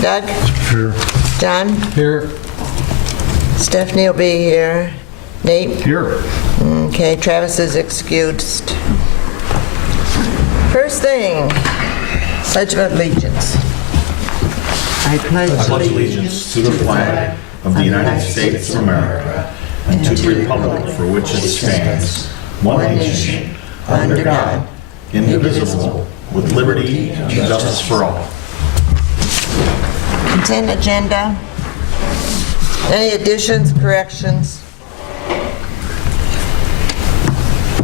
Doug? Here. John? Here. Stephanie will be here. Nate? Here. Okay, Travis is excused. First thing, Pledge of Allegiance. I pledge allegiance to the flag of the United States of America and to the republic for which it stands, one nation, under God, indivisible, with liberty and justice for all. Consent agenda. Any additions, corrections?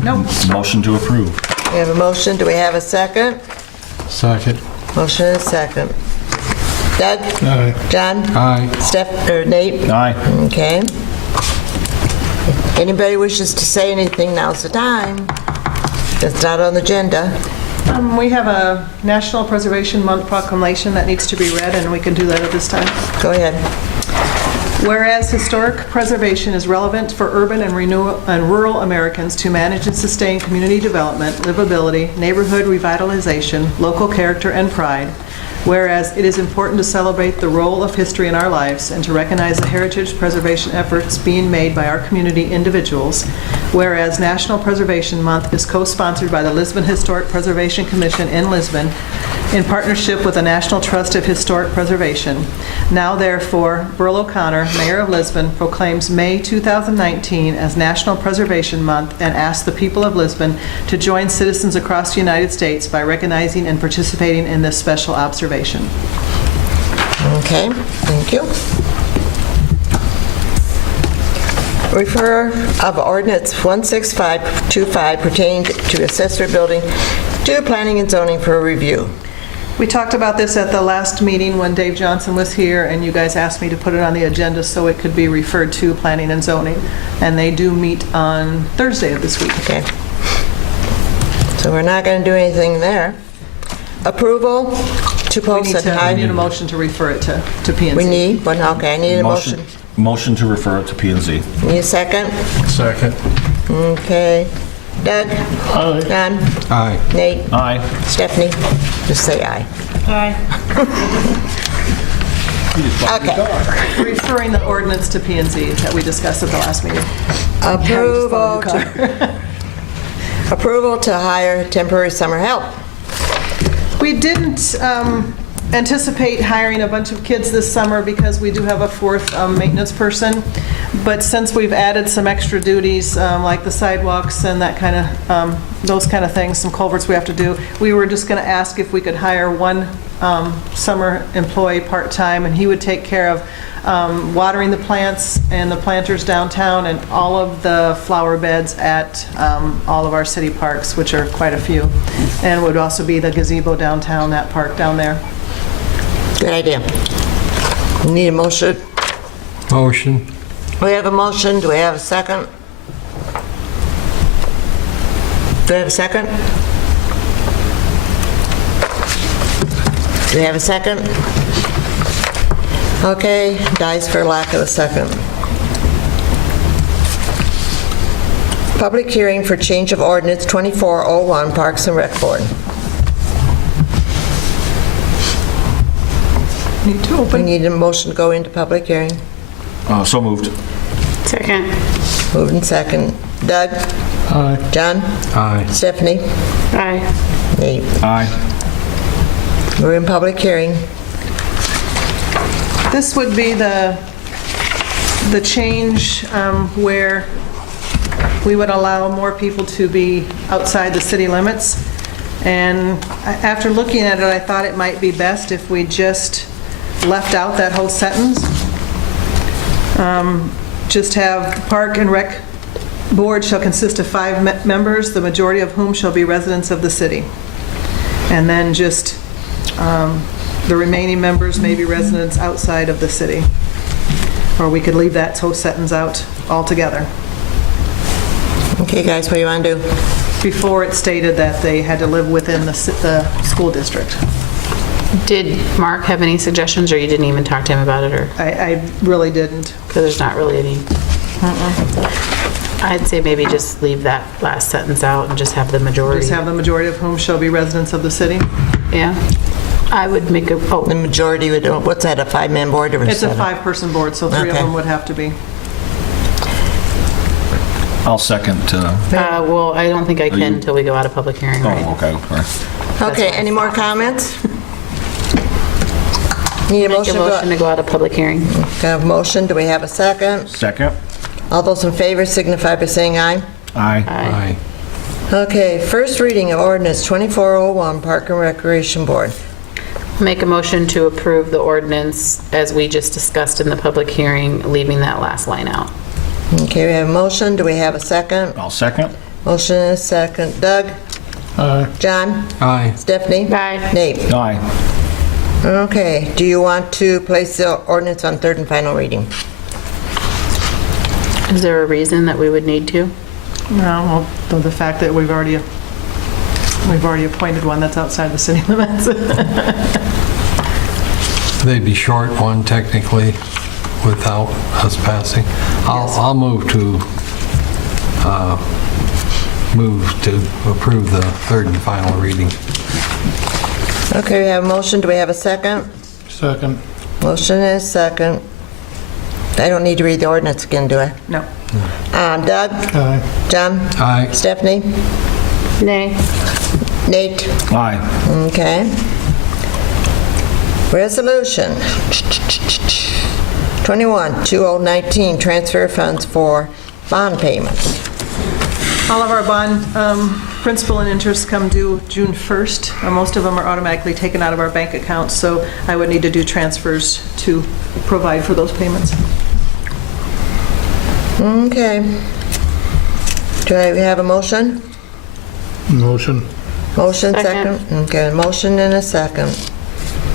Nope. Motion to approve. We have a motion. Do we have a second? Second. Motion and a second. Doug? Aye. John? Aye. Nate? Aye. Okay. Anybody wishes to say anything, now's the time. It's not on the agenda. We have a National Preservation Month proclamation that needs to be read, and we can do that at this time. Go ahead. Whereas historic preservation is relevant for urban and rural Americans to manage and sustain community development, livability, neighborhood revitalization, local character, and pride. Whereas it is important to celebrate the role of history in our lives and to recognize the heritage preservation efforts being made by our community individuals. Whereas National Preservation Month is co-sponsored by the Lisbon Historic Preservation Commission in Lisbon in partnership with the National Trust of Historic Preservation. Now therefore, Burl O'Connor, Mayor of Lisbon, proclaims May 2019 as National Preservation Month and asks the people of Lisbon to join citizens across the United States by recognizing and participating in this special observation. Okay, thank you. Refer of Ordinance 16525 pertaining to accessory building to Planning and Zoning for review. We talked about this at the last meeting when Dave Johnson was here, and you guys asked me to put it on the agenda so it could be referred to Planning and Zoning. And they do meet on Thursday of this week. Okay. So we're not going to do anything there. Approval to We post need and hide. we need a motion to refer it to P&Z. We need one, okay, I need a motion. Motion to refer it to P&Z. Need a second? Second. Okay. Doug? Aye. John? Aye. Nate? Aye. Stephanie? Just say aye. Okay. Referring the ordinance to P&Z that we discussed at the last meeting. Approval to hire temporary summer help. We didn't anticipate hiring a bunch of kids this summer because we do have a fourth maintenance person. But since we've added some extra duties, like the sidewalks and that kind of, those kind of things, some culverts we have to do, we were just going to ask if we could hire one summer employee part-time, and he would take care of watering the plants and the planters downtown and all of the flower beds at all of our city parks, which are quite a few. And would also be the gazebo downtown, that park down there. Good idea. Need a motion? Motion. We have a motion. Do we have a second? Do we have a second? Do we have a second? Okay, dies for lack of a second. Public hearing for change of ordinance 2401, Parks and Rec Board. Need to We open. need a motion to go into public hearing. So moved. Second. Moved and second. Doug? Aye. John? Aye. Stephanie? Aye. Nate? Aye. We're in public hearing. This would be the change where we would allow more people to be outside the city limits. And after looking at it, I thought it might be best if we just left out that whole sentence. Just have Park and Rec Board shall consist of 5 members, the majority of whom shall be residents of the city. And then just the remaining members may be residents outside of the city. Or we could leave that whole sentence out altogether. Okay, guys, what do you want to do? Before it stated that they had to live within the school district. Did Mark have any suggestions, or you didn't even talk to him about it, or? I really didn't. Because there's not really any. I'd say maybe just leave that last sentence out and just have the majority. Just have the majority of whom shall be residents of the city. Yeah. I would make a, The majority would, what's that, a 5-man board or It's a 7? 5-person board, so 3 of Okay. them would have to be. I'll second. well, I don't think I can you- until we go out of public hearing, right? Oh, okay. Okay, any more comments? Need a Make a motion? motion to go out of public hearing. Have a motion, do we have a second? Second. All those in favor signify by saying aye. Aye. Aye. Okay, first reading of ordinance 2401, Park and Recreation Board. Make a motion to approve the ordinance as we just discussed in the public hearing, leaving that last line out. Okay, we have a motion, do we have a second? I'll second. Motion and a second. Doug? Aye. John? Aye. Stephanie? Aye. Nate? Aye. Okay, do you want to place the ordinance on third and final reading? Is there a reason that we would need to? No, well, the fact that we've already appointed one that's outside the city limits. They'd be short one technically without us passing. I'll move to approve the third and final reading. Okay, we have a motion, do we have a second? Second. Motion and a second. I don't need to read the ordinance again, do I? No. Doug? Aye. John? Aye. Stephanie? Nay. Nate? Aye. Okay. Resolution 21-2019, transfer funds for bond payments. All of our bond principal and interest come due June 1st. Most of them are automatically taken out of our bank accounts, so I would need to do transfers to provide for those payments. Okay. Do I have a motion? Motion. Motion, Second. second? Okay, motion and a second.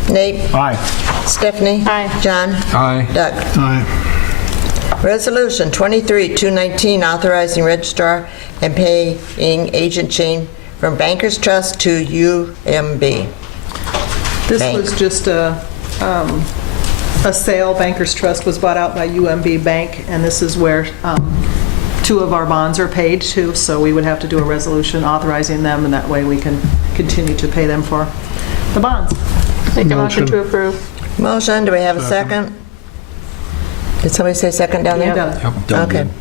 Nate? Aye. Stephanie? Aye. John? Aye. Doug? Aye. Resolution 23-219, authorizing registrar and paying agent chain from Bankers Trust to UMB. This Bank. was just a sale. Bankers Trust was bought out by UMB Bank, and this is where 2 of our bonds are paid to, so we would have to do a resolution authorizing them, and that way we can continue to pay them for the bonds. Make a motion to approve. Motion, do we have a second? Did somebody say second down there? Doug? Doug Okay. did.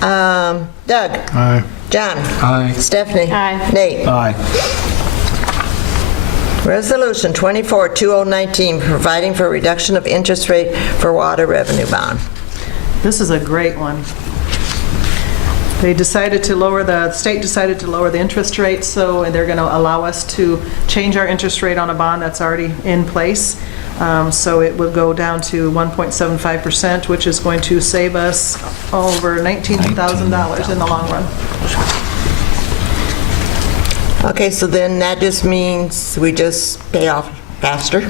Doug? Aye. John? Aye. Stephanie? Aye. Nate? Aye. Resolution 24-2019, providing for a reduction of interest rate for water revenue bond. This is a great one. They decided to lower, the state decided to lower the interest rate, so they're going to allow us to change our interest rate on a bond that's already in place. So it will go down to 1.75%, which is going to save us over $19,000 in the long run. Okay, so then that just means we just pay off faster?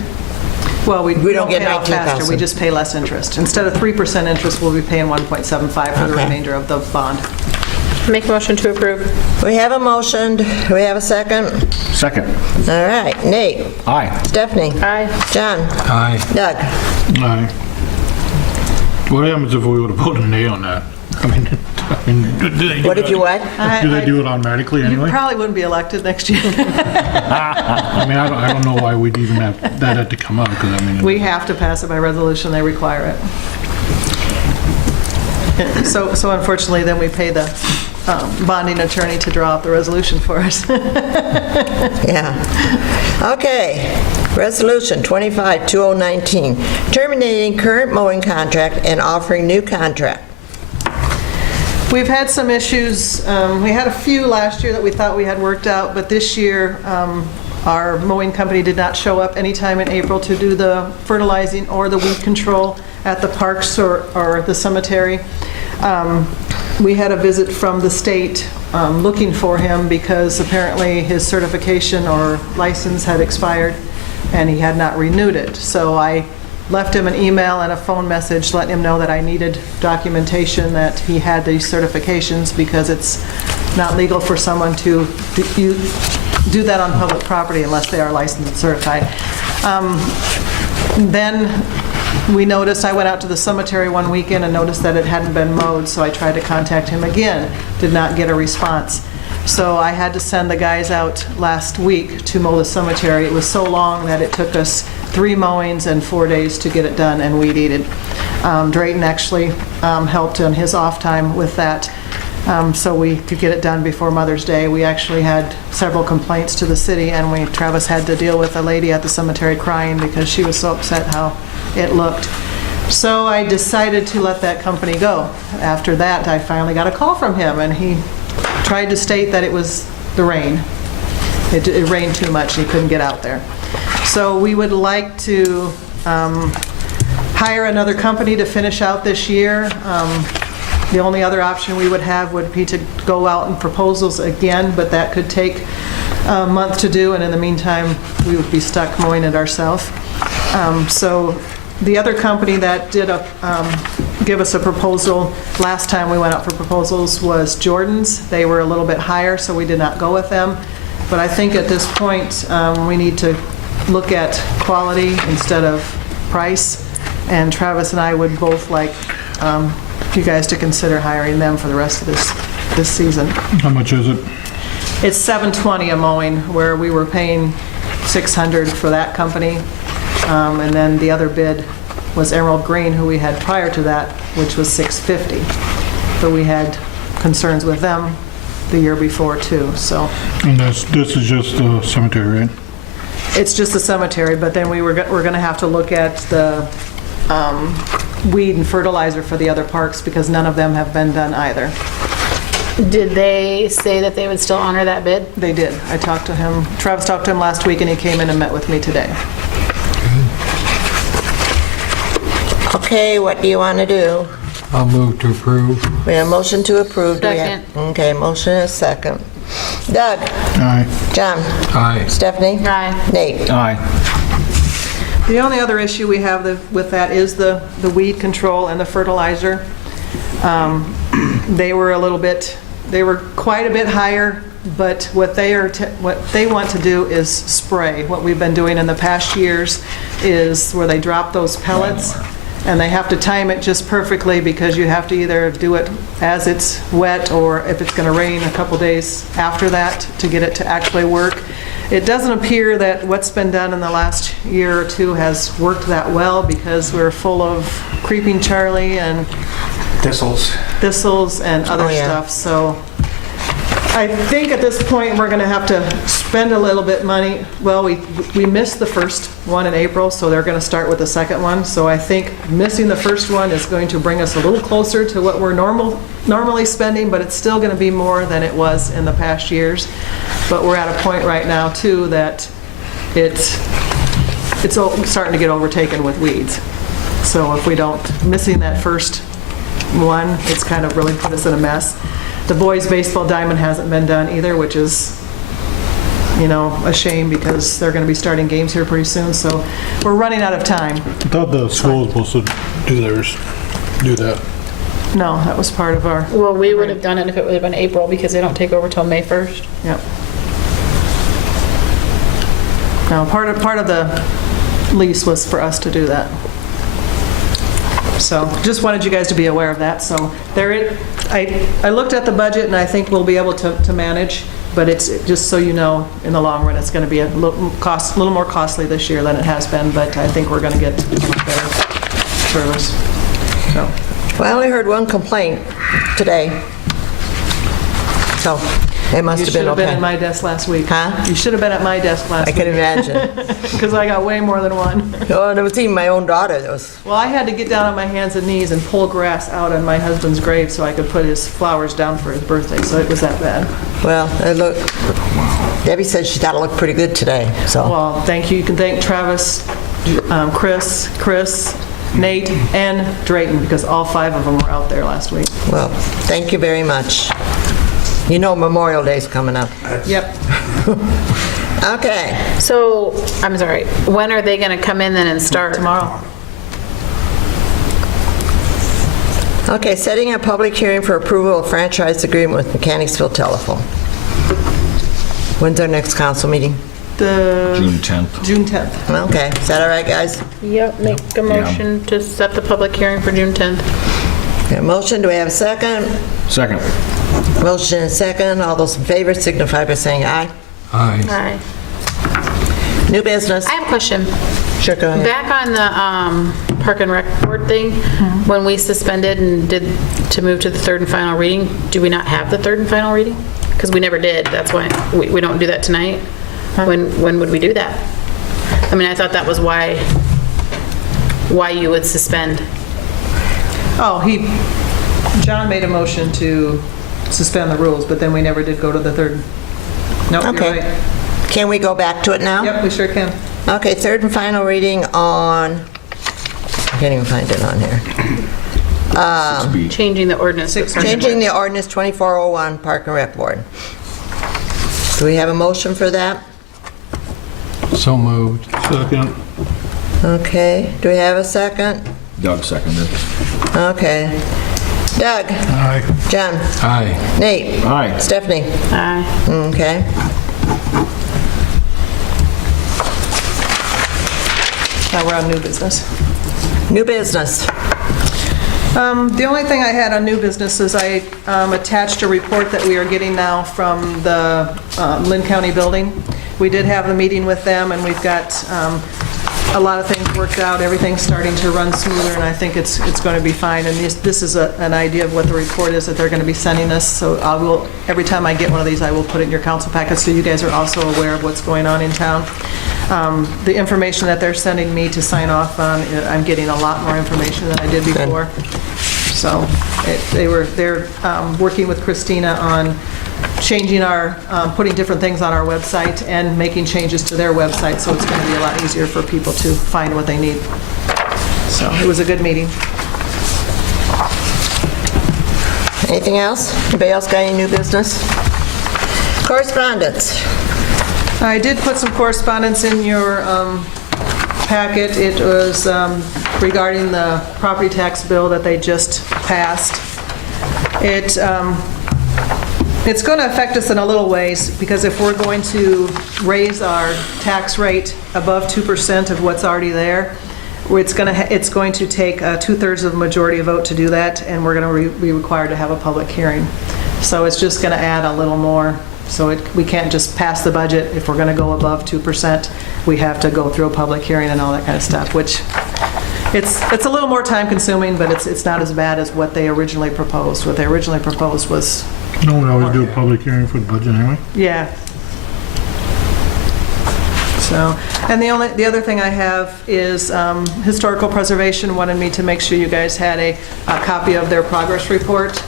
Well, we don't don't get pay off faster, 19,000. we just pay less interest. Instead of 3% interest, we'll be paying 1.75 for the Okay. remainder of the bond. Make a motion to approve. We have a motion, do we have a second? Second. All right, Nate? Aye. Stephanie? Aye. John? Aye. Doug? Aye. What happens if we would have voted nay on that? I mean, do they do What if you what? Do they do it automatically You anyway? probably wouldn't be elected next year. I mean, I don't know why we'd even have, that had to come up, because I mean... We have to pass it by resolution, they require it. So unfortunately, then we pay the bonding attorney to draw up the resolution for us. Yeah. Okay. Resolution 25-2019, terminating current mowing contract and offering new contract. We've had some issues. We had a few last year that we thought we had worked out, but this year, our mowing company did not show up anytime in April to do the fertilizing or the weed control at the parks or the cemetery. We had a visit from the state looking for him because apparently his certification or license had expired and he had not renewed it. So I left him an email and a phone message letting him know that I needed documentation that he had these certifications because it's not legal for someone to do that on public property unless they are licensed and certified. Then we noticed, I went out to the cemetery one weekend and noticed that it hadn't been mowed, so I tried to contact him again, did not get a response. So I had to send the guys out last week to mow the cemetery. It was so long that it took us 3 mowings and 4 days to get it done and weed eated. Drayton actually helped on his off time with that, so we could get it done before Mother's Day. We actually had several complaints to the city, and Travis had to deal with a lady at the cemetery crying because she was so upset how it looked. So I decided to let that company go. After that, I finally got a call from him, and he tried to state that it was the rain. It rained too much, he couldn't get out there. So we would like to hire another company to finish out this year. The only other option we would have would be to go out in proposals again, but that could take a month to do, and in the meantime, we would be stuck mowing it ourselves. So the other company that did give us a proposal last time we went out for proposals was Jordan's. They were a little bit higher, so we did not go with them. But I think at this point, we need to look at quality instead of price. And Travis and I would both like you guys to consider hiring them for the rest of this season. How much is it? It's $720 a mowing, where we were paying $600 for that company. And then the other bid was Emerald Green, who we had prior to that, which was $650. But we had concerns with them the year before too, so. And this is just the cemetery, right? It's just the cemetery, but then we're going to have to look at the weed and fertilizer for the other parks, because none of them have been done either. Did they say that they would still honor that bid? They did. I talked to him, Travis talked to him last week, and he came in and met with me today. Okay, what do you want to do? I'll move to approve. We have a motion to approve. Do we have- Second. Okay, motion and a second. Doug? Aye. John? Aye. Stephanie? Aye. Nate? Aye. The only other issue we have with that is the weed control and the fertilizer. They were quite a bit higher, but what they want to do is spray. What we've been doing in the past years is where they drop those pellets, and they have to time it just perfectly, because you have to either do it as it's wet, or if it's going to rain a couple days after that to get it to actually work. It doesn't appear that what's been done in the last year or two has worked that well, because we're full of creeping Charlie and thistles and other Oh, yeah. stuff. So I think at this point, we're going to have to spend a little bit money. Well, we missed the first one in April, so they're going to start with the second one. So I think missing the first one is going to bring us a little closer to what we're normally spending, but it's still going to be more than it was in the past years. But we're at a point right now, too, that it's starting to get overtaken with weeds. So if we don't, missing that first one, it's kind of really put us in a mess. The boys' baseball diamond hasn't been done either, which is, a shame, because they're going to be starting games here pretty soon, so we're running out of time. I thought the school was supposed to do that. No, that was part of our, Well, we would have done it if it would have been April, because they don't take over till May 1st. yep. No, part of the lease was for us to do that. So just wanted you guys to be aware of that. So I looked at the budget, and I think we'll be able to manage, but it's just so you know, in the long run, it's going to be a little more costly this year than it has been, but I think we're going to get much better service. So. Well, I only heard one complaint today. So it must You have should been have been okay. at my desk last week. Huh? You should have been at my desk last I week. can imagine. Because I got way more than one. Oh, and it was even my own daughter that was, Well, I had to get down on my hands and knees and pull grass out on my husband's grave so I could put his flowers down for his birthday, so it was that bad. well, it looked, Debbie said she thought it looked pretty good today, so. Well, thank you. You can thank Travis, Chris, Nate, and Drayton, because all 5 of them were out there last week. Well, thank you very much. Memorial Day's coming up. Yep. Okay. So, I'm sorry, when are they going to come in then and start? Tomorrow. Okay, setting a public hearing for approval of franchise agreement with Mechanicsville Telephone. When's our next council meeting? June 10th. June 10th. Okay, is that all right, guys? Yep, make a motion to set the public hearing for June 10th. Okay, motion, do we have a second? Second. Motion and second. All those in favor signify by saying aye. Aye. Aye. New business. I have a question. Sure, go ahead. Back on the Park and Rec Board thing, when we suspended and did to move to the third and final reading, do we not have the third and final reading? Because we never did. That's why we don't do that tonight. When would we do that? I mean, I thought that was why you would suspend. Oh, John made a motion to suspend the rules, but then we never did go to the third. Nope, you're Okay. right. Can we go back to it now? Yep, we sure can. Okay, third and final reading on, I can't even find it on here. Changing the ordinance. Changing the ordinance 2401 Park and Rec Board. Do we have a motion for that? So moved. Second. Okay, do we have a second? Doug seconded. Okay. Doug? Aye. John? Aye. Nate? Aye. Stephanie? Aye. Okay. Now we're on new business. New business. The only thing I had on new business is I attached a report that we are getting now from the Lynn County Building. We did have a meeting with them, and we've got a lot of things worked out. Everything's starting to run smoother, and I think it's going to be fine. And this is an idea of what the report is that they're going to be sending us. So I will, every time I get one of these, I will put it in your council packet so you guys are also aware of what's going on in town. The information that they're sending me to sign off on, I'm getting a lot more information than I did before. So they're working with Christina on changing putting different things on our website and making changes to their website, so it's going to be a lot easier for people to find what they need. So it was a good meeting. Anything else? Anybody else got any new business? Correspondence. I did put some correspondence in your packet. It was regarding the property tax bill that they just passed. It's going to affect us in a little ways, because if we're going to raise our tax rate above 2% of what's already there, it's going to take a 2/3 of the majority vote to do that, and we're going to be required to have a public hearing. So it's just going to add a little more. So we can't just pass the budget. If we're going to go above 2%, we have to go through a public hearing and all that kind of stuff, which it's a little more time consuming, but it's not as bad as what they originally proposed. What they originally proposed was, No, we always do a public hearing for the budget anyway. yeah. So, and the other thing I have is Historical Preservation wanted me to make sure you guys had a copy of their progress report.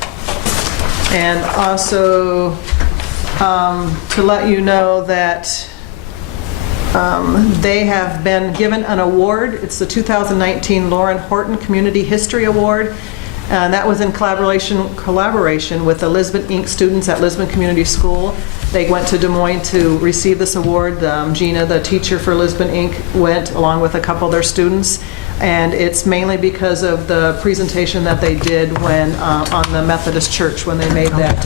And also to let you know that they have been given an award. It's the 2019 Lauren Horton Community History Award. And that was in collaboration with the Lisbon Inc. students at Lisbon Community School. They went to Des Moines to receive this award. Gina, the teacher for Lisbon Inc., went along with a couple of their students. And it's mainly because of the presentation that they did when on the Methodist Church, when they made that,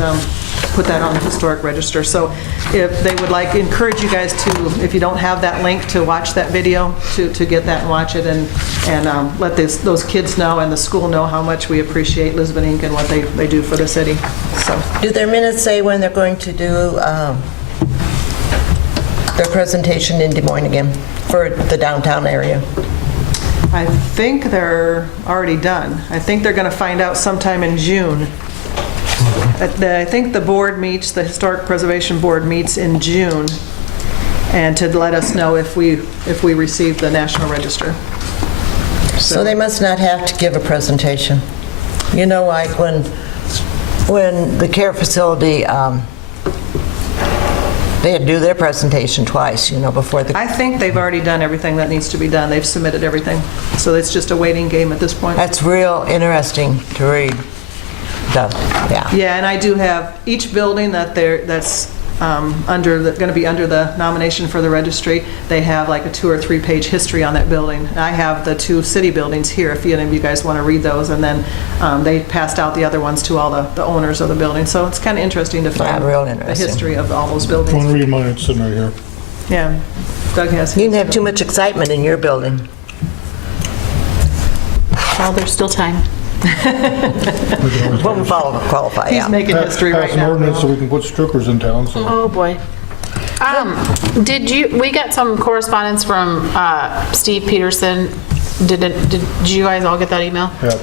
put that on the historic register. So if they would encourage you guys to, if you don't have that link, to watch that video, to get that and watch it, and let those kids know and the school know how much we appreciate Lisbon Inc. and what they do for the city. So, Do their minutes say when they're going to do their presentation in Des Moines again for the downtown area? I think they're already done. I think they're going to find out sometime in June. I think the board meets, the Historic Preservation Board meets in June, and to let us know if we receive the National Register. So they must not have to give a presentation. You know, like when the care facility, they had to do their presentation twice, before the... I think they've already done everything that needs to be done. They've submitted everything. So it's just a waiting game at this point. That's real interesting to read. Yeah. Yeah, and I do have each building that's going to be under the nomination for the registry. They have like a 2 or 3 page history on that building. I have the 2 city buildings here, if any of you guys want to read those, and then they passed out the other ones to all the owners of the building. So it's kind of interesting to find real the interesting. history of all those If you want buildings. to read mine, it's sitting right here. Yeah, Doug has. You didn't have too much excitement in your building. Well, there's still time. Wouldn't qualify, He's yeah. making history Pass right an now. ordinance so we can put strippers in town, so. Oh, boy. We got some correspondence from Steve Peterson. Did you guys all get that email? Yeah.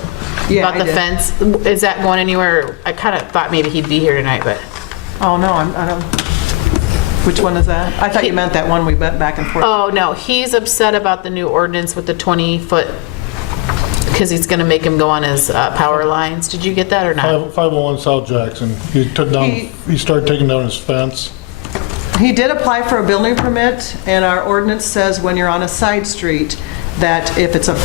Yeah, About I the did. fence? Is that going anywhere? I kind of thought maybe he'd be here tonight, but. Oh, no, I don't, which one is that? I thought you meant that one we went back and forth. Oh, no, he's upset about the new ordinance with the 20-foot, because he's going to make him go on his power lines. Did you get that or not? 501 South Jackson. He started taking down his fence. He did apply for a building permit, and our ordinance says when you're on a side street, that if it's a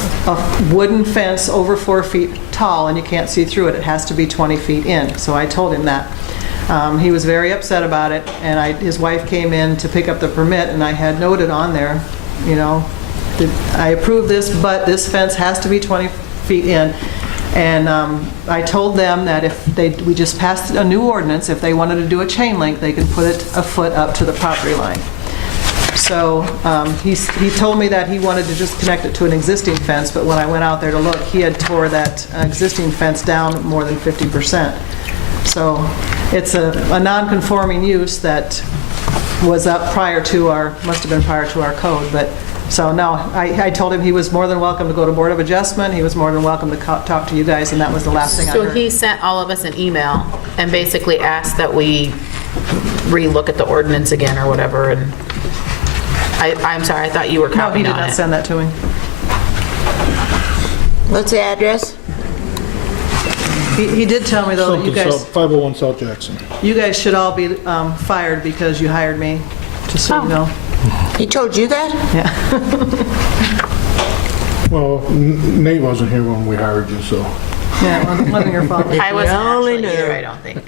wooden fence over 4 feet tall and you can't see through it, it has to be 20 feet in. So I told him that. He was very upset about it, and his wife came in to pick up the permit, and I had noted on there, you know, that I approve this, but this fence has to be 20 feet in. And I told them that if we just passed a new ordinance, if they wanted to do a chain link, they could put it a foot up to the property line. So he told me that he wanted to just connect it to an existing fence, but when I went out there to look, he had tore that existing fence down more than 50%. So it's a non-conforming use that was up prior to must have been prior to our code, but so no, I told him he was more than welcome to go to Board of Adjustment, he was more than welcome to talk to you guys, and that was the last thing I So heard. he sent all of us an email and basically asked that we re-look at the ordinance again or whatever, and I'm sorry, I thought you were No, he copied did on not it. send that to me. What's the address? He did tell me though that 501 South Jackson. you guys should all be fired because you hired me, just so you know. He told you that? Well, Nate wasn't here when we hired you, so. Yeah, it wasn't your fault. I wasn't only actually here, knew. I don't think.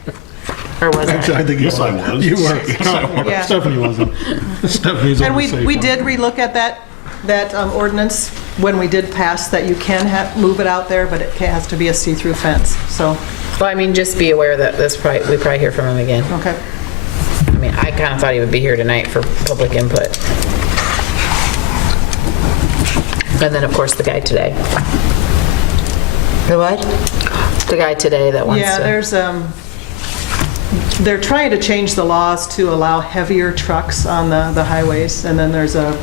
Or was I? I think Yes, I was. You were. Yes, I was. Yeah. Stephanie wasn't. Stephanie's And on the safe we one. did relook at that ordinance when we did pass that you can move it out there, but it has to be a see-through fence, so, Well, I mean, just be aware that we probably hear from him again. okay. I mean, I kind of thought he would be here tonight for public input. And then, of course, the guy today. The what? The guy today that wants to. Yeah, there's, they're trying to change the laws to allow heavier trucks on the highways, and then there's a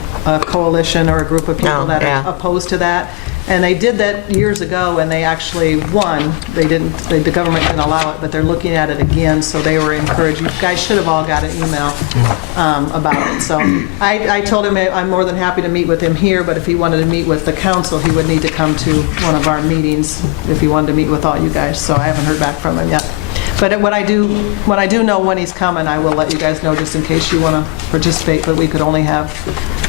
coalition or a group of people Oh, that yeah. are opposed to that. And they did that years ago, and they actually won. The government didn't allow it, but they're looking at it again, so they were encouraged. You guys should have all got an email about it. So I told him I'm more than happy to meet with him here, but if he wanted to meet with the council, he would need to come to one of our meetings if he wanted to meet with all you guys. So I haven't heard back from him yet. But when I do know when he's coming, I will let you guys know just in case you want to participate, but we could only have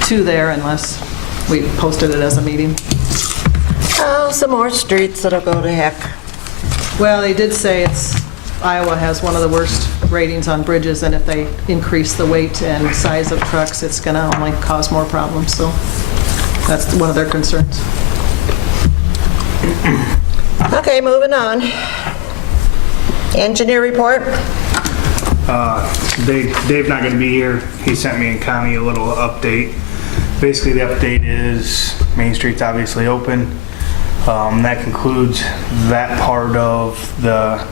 2 there unless we posted it as a meeting. Oh, some more streets that'll go to heck. Well, they did say Iowa has one of the worst ratings on bridges, and if they increase the weight and size of trucks, it's going to only cause more problems, so that's one of their concerns. Okay, moving on. Engineer report? Dave's not going to be here. He sent me and Connie a little update. Basically, the update is Main Street's obviously open. That concludes that part of the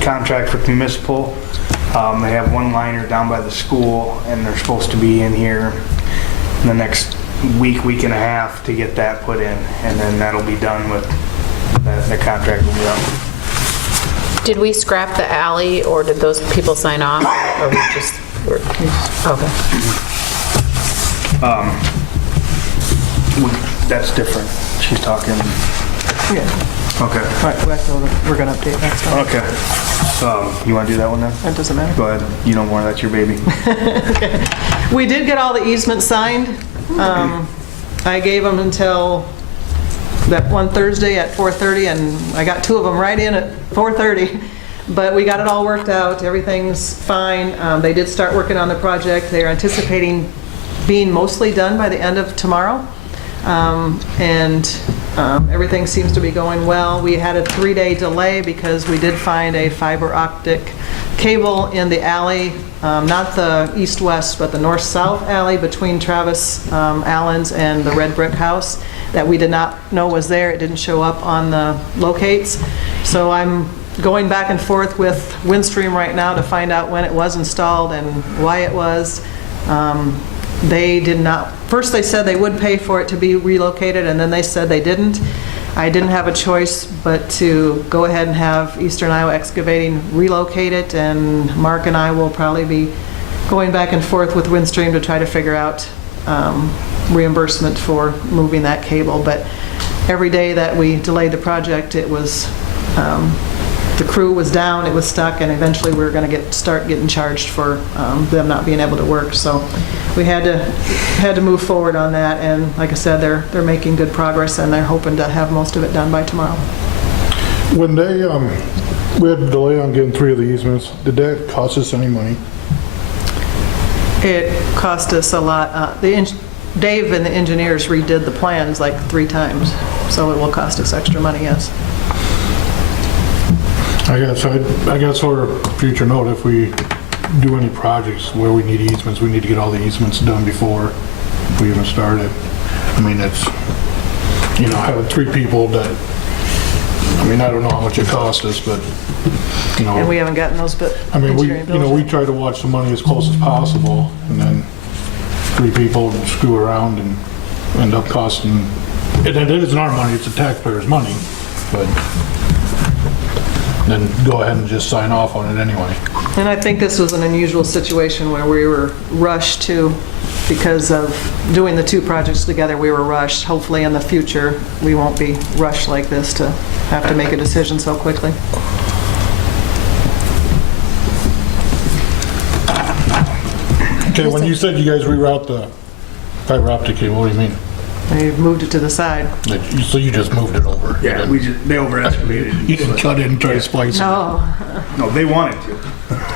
contract for municipal. They have one liner down by the school, and they're supposed to be in here in the next week and a half to get that put in, and then that'll be done with the contract will be up. Did we scrap the alley, or did those people sign off? Or we just, okay. That's different. She's talking. Yeah. Okay. All right, we're going to update that stuff. Okay. You want to do that one then? That doesn't matter. Go ahead. You know more. That's your baby. We did get all the easements signed. I gave them until that one Thursday at 4:30, and I got 2 of them right in at 4:30. But we got it all worked out. Everything's fine. They did start working on the project. They're anticipating being mostly done by the end of tomorrow. Everything seems to be going well. We had a 3-day delay because we did find a fiber optic cable in the alley, not the east-west, but the north-south alley between Travis Allen's and the red brick house. that we did not know was there. It didn't show up on the locates. So I'm going back and forth with Windstream right now to find out when it was installed and why it was. They did not, first they said they would pay for it to be relocated, and then they said they didn't. I didn't have a choice but to go ahead and have Eastern Iowa Excavating relocate it, and Mark and I will probably be going back and forth with Windstream to try to figure out reimbursement for moving that cable. But every day that we delayed the project, it was, the crew was down, it was stuck, and eventually we were going to start getting charged for them not being able to work. So we had to move forward on that, and like I said, they're making good progress, and they're hoping to have most of it done by tomorrow. When they, we had a delay on getting 3 of the easements, did that cost us any money? It cost us a lot. Dave and the engineers redid the plans like 3 times, so it will cost us extra money, yes. I guess for a future note, if we do any projects where we need easements, we need to get all the easements done before we even start it. I mean, it's, having 3 people that, I mean, I don't know how much it cost us, but, And we haven't gotten those, but I mean, engineering bills. we try to watch the money as close as possible, and then 3 people screw around and end up costing, it isn't our money, it's the taxpayers' money, but then go ahead and just sign off on it anyway. And I think this was an unusual situation where we were rushed to, because of doing the 2 projects together, we were rushed. Hopefully in the future, we won't be rushed like this to have to make a decision so quickly. Okay, when you said you guys reroute the fiber optic cable, what do you mean? They moved it to the side. So you just moved it over? Yeah, they over excavated. You didn't cut it and try to splice it? No, No, they wanted to.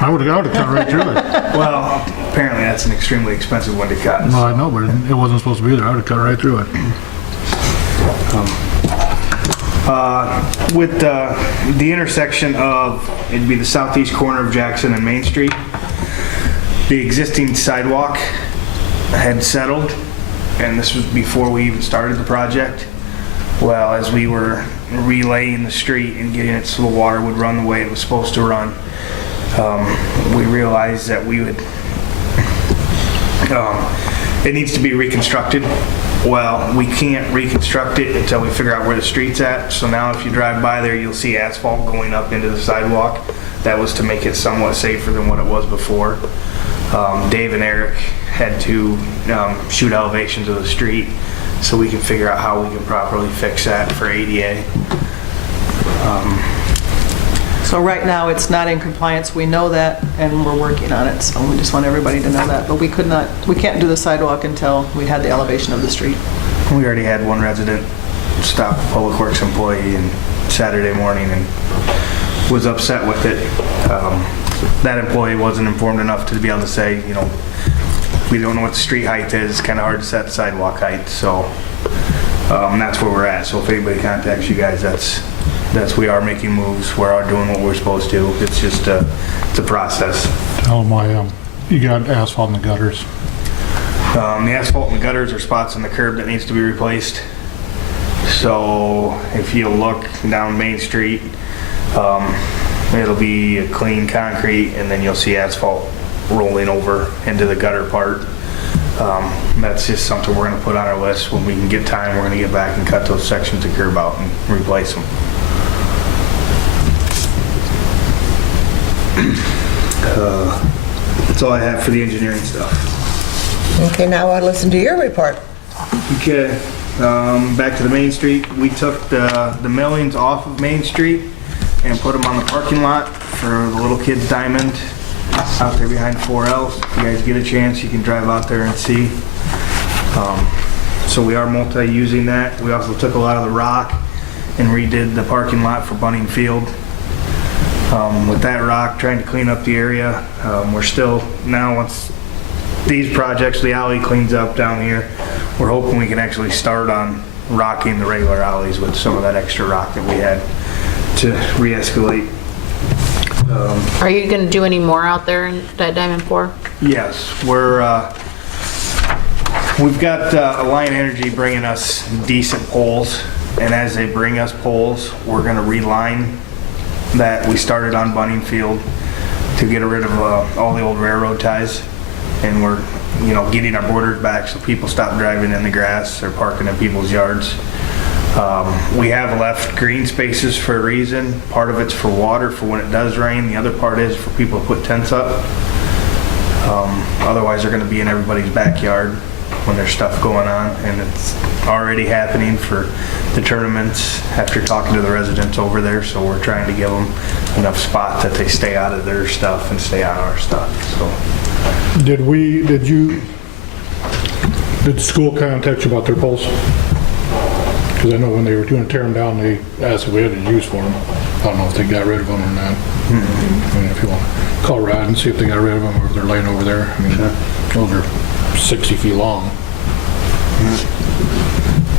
I would have cut right through it. Well, apparently that's an extremely expensive one to cut. Well, I know, but it wasn't supposed to be there. I would have cut right through it. With the intersection of, it'd be the southeast corner of Jackson and Main Street, the existing sidewalk had settled, and this was before we even started the project. Well, as we were relaying the street and getting it so the water would run the way it was supposed to run, we realized that we would, it needs to be reconstructed. Well, we can't reconstruct it until we figure out where the street's at. So now if you drive by there, you'll see asphalt going up into the sidewalk. That was to make it somewhat safer than what it was before. Dave and Eric had to shoot elevations of the street so we can figure out how we can properly fix that for ADA. so right now it's not in compliance. We know that, and we're working on it. So we just want everybody to know that. But we can't do the sidewalk until we had the elevation of the street. We already had one resident stop a Public Works employee on Saturday morning and was upset with it. That employee wasn't informed enough to be able to say, we don't know what the street height is. It's kind of hard to set sidewalk height. So that's where we're at. So if anybody contacts you guys, we are making moves. We are doing what we're supposed to. It's just it's a process. Tell them you got asphalt in the gutters. The asphalt in the gutters are spots on the curb that needs to be replaced. So if you look down Main Street, it'll be a clean concrete, and then you'll see asphalt rolling over into the gutter part. That's just something we're going to put on our list. When we can get time, we're going to get back and cut those sections of curb out and replace them. That's all I have for the engineering stuff. Okay, now I'll listen to your report. Okay, back to the Main Street. We took the millings off of Main Street and put them on the parking lot for the Little Kids Diamond out there behind 4L. If you guys get a chance, you can drive out there and see. So we are multi-using that. We also took a lot of the rock and redid the parking lot for Bunning Field. With that rock, trying to clean up the area. We're still, now once these projects, the alley cleans up down here, we're hoping we can actually start on rocking the regular alleys with some of that extra rock that we had to re-escalate. Are you going to do any more out there in that Diamond 4? Yes, we're We've got Alliant Energy bringing us decent poles, and as they bring us poles, we're gonna reline that we started on Bunning Field to get rid of all the old railroad ties, and we're, getting our borders back so people stop driving in the grass or parking in people's yards. We have left green spaces for a reason. Part of it's for water for when it does rain. The other part is for people to put tents up. Otherwise, they're going to be in everybody's backyard when there's stuff going on, and it's already happening for the tournaments after talking to the residents over there, so we're trying to give them enough spot that they stay out of their stuff and stay on our stuff. So, Did the school contact you about their poles? Because I know when they were doing tearing down, they asked if we had any use for them. I don't know if they got rid of them or not. I mean, if you want to call Rod and see if they got rid of them or if they're laying over there. I mean, those are 60 feet long.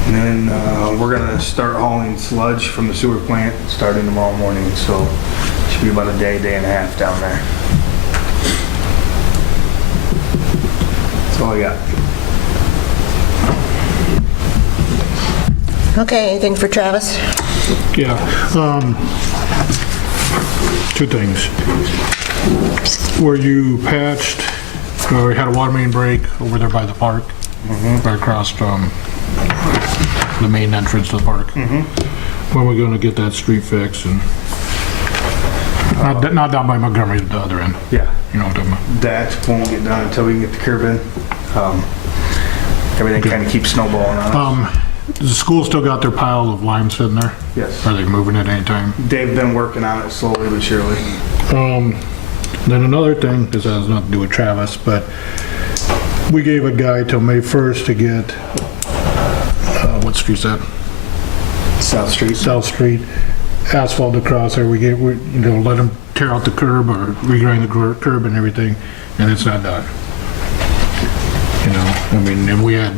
and then we're going to start hauling sludge from the sewer plant starting tomorrow morning, so it should be about a day and a half down there. That's all I got. Okay, anything for Travis? Yeah. Two things. Where you patched, we had a water main break over there by the park, right across from the main entrance to the park. When we're going to get that street fixed and not down by Montgomery, the other end. Yeah. You know what I'm talking about? That won't get done until we can get the curb in. Everything kind of keeps snowballing on us. The school still got their pile of lime sitting there? Yes. Are they moving it anytime? They've been working on it slowly but surely. Then another thing, this has nothing to do with Travis, but we gave a guy till May 1st to get, what street's that? South Street. South Street, asphalt across there. We let him tear out the curb or regrind the curb and everything, and it's not done. I mean, and we had,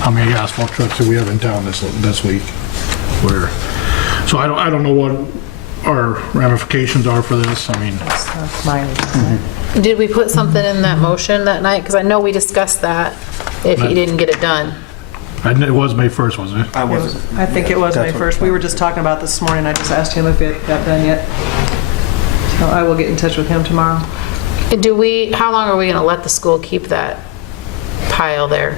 how many asphalt trucks do we have in town this week? So I don't know what our ramifications are for this. I mean, Did we put something in that motion that night? Because I know we discussed that if he didn't get it done. it was May 1st, wasn't it? I wasn't. I think it was May 1st. We were just talking about this morning. I just asked him if it got done yet. So I will get in touch with him tomorrow. How long are we going to let the school keep that pile there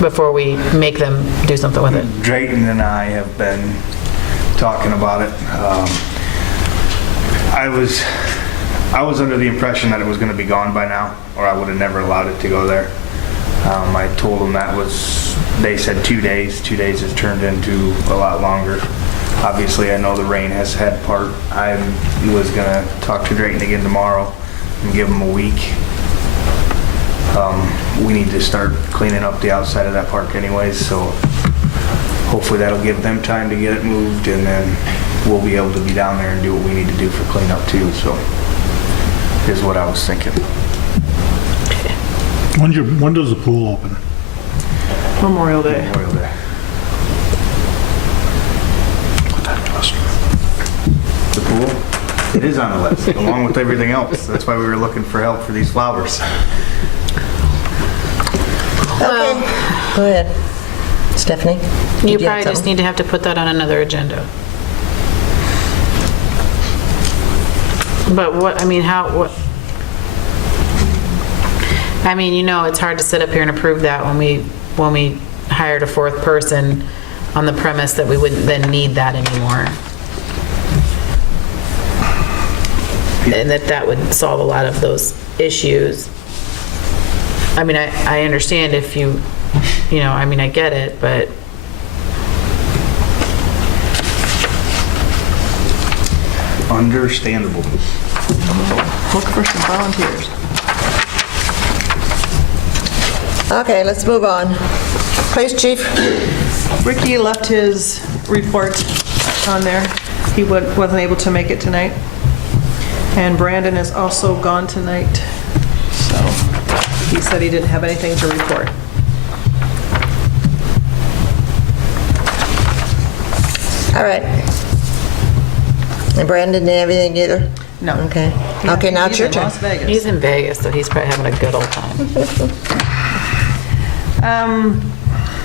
before we make them do something with it? Drayton and I have been talking about it. I was under the impression that it was going to be gone by now, or I would have never allowed it to go there. I told them they said 2 days. 2 days has turned into a lot longer. Obviously, I know the rain has had part. I was going to talk to Drayton again tomorrow and give him a week. We need to start cleaning up the outside of that park anyways, so hopefully that'll give them time to get it moved, and then we'll be able to be down there and do what we need to do for cleanup too, so is what I was thinking. When does the pool open? Memorial Day. Memorial Day. The pool? It is on the list, along with everything else. That's why we were looking for help for these flowers. Okay, go ahead. Stephanie? You did you have probably just something? need to have to put that on another agenda. But what it's hard to sit up here and approve that when we hired a fourth person on the premise that we wouldn't then need that anymore. And that would solve a lot of those issues. I mean, I understand if I get it, but Understandable. Look for some volunteers. Okay, let's move on. Police Chief? Ricky left his report on there. He wasn't able to make it tonight. And Brandon is also gone tonight. So he said he didn't have anything to report. All right. And Brandon didn't have anything either? No. Okay. Okay, now it's He's your in turn. Las Vegas. he's in Vegas, so he's probably having a good old time.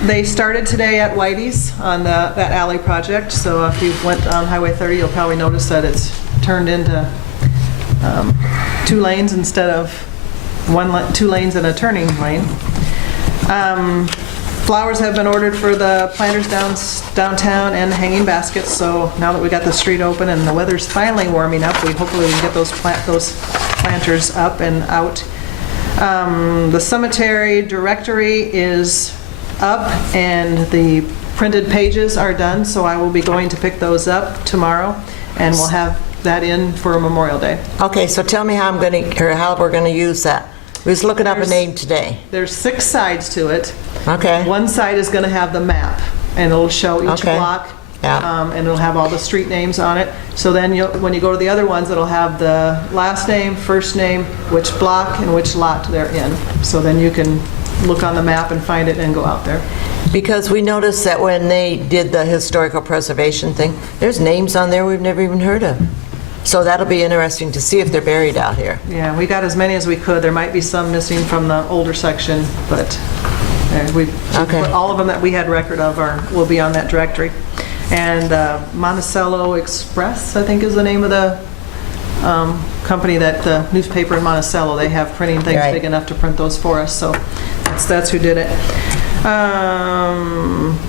They started today at Whitey's on that alley project, so if you went on Highway 30, you'll probably notice that it's turned into 2 lanes instead of 2 lanes and a turning lane. Flowers have been ordered for the planters downtown and hanging baskets, so now that we got the street open and the weather's finally warming up, hopefully we can get those planters up and out. The cemetery directory is up and the printed pages are done, so I will be going to pick those up tomorrow, and we'll have that in for Memorial Day. Okay, so tell me how we're going to use that. We was looking up a name today. There's 6 sides to it. Okay. One side is going to have the map, and it'll show each Okay. block, Yeah. and it'll have all the street names on it. So then when you go to the other ones, it'll have the last name, first name, which block and which lot they're in. So then you can look on the map and find it and go out there. Because we noticed that when they did the historical preservation thing, there's names on there we've never even heard of. So that'll be interesting to see if they're buried out here. Yeah, we got as many as we could. There might be some missing from the older section, but Okay. all of them that we had record of will be on that directory. And Monticello Express, I think is the name of the company, that the newspaper in Monticello, they have printing things Right. big enough to print those for us, so that's who did it.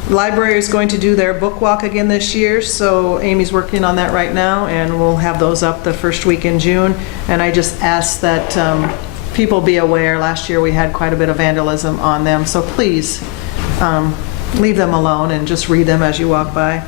Library is going to do their book walk again this year, so Amy's working on that right now, and we'll have those up the first week in June. And I just ask that people be aware, last year we had quite a bit of vandalism on them, so please leave them alone and just read them as you walk by.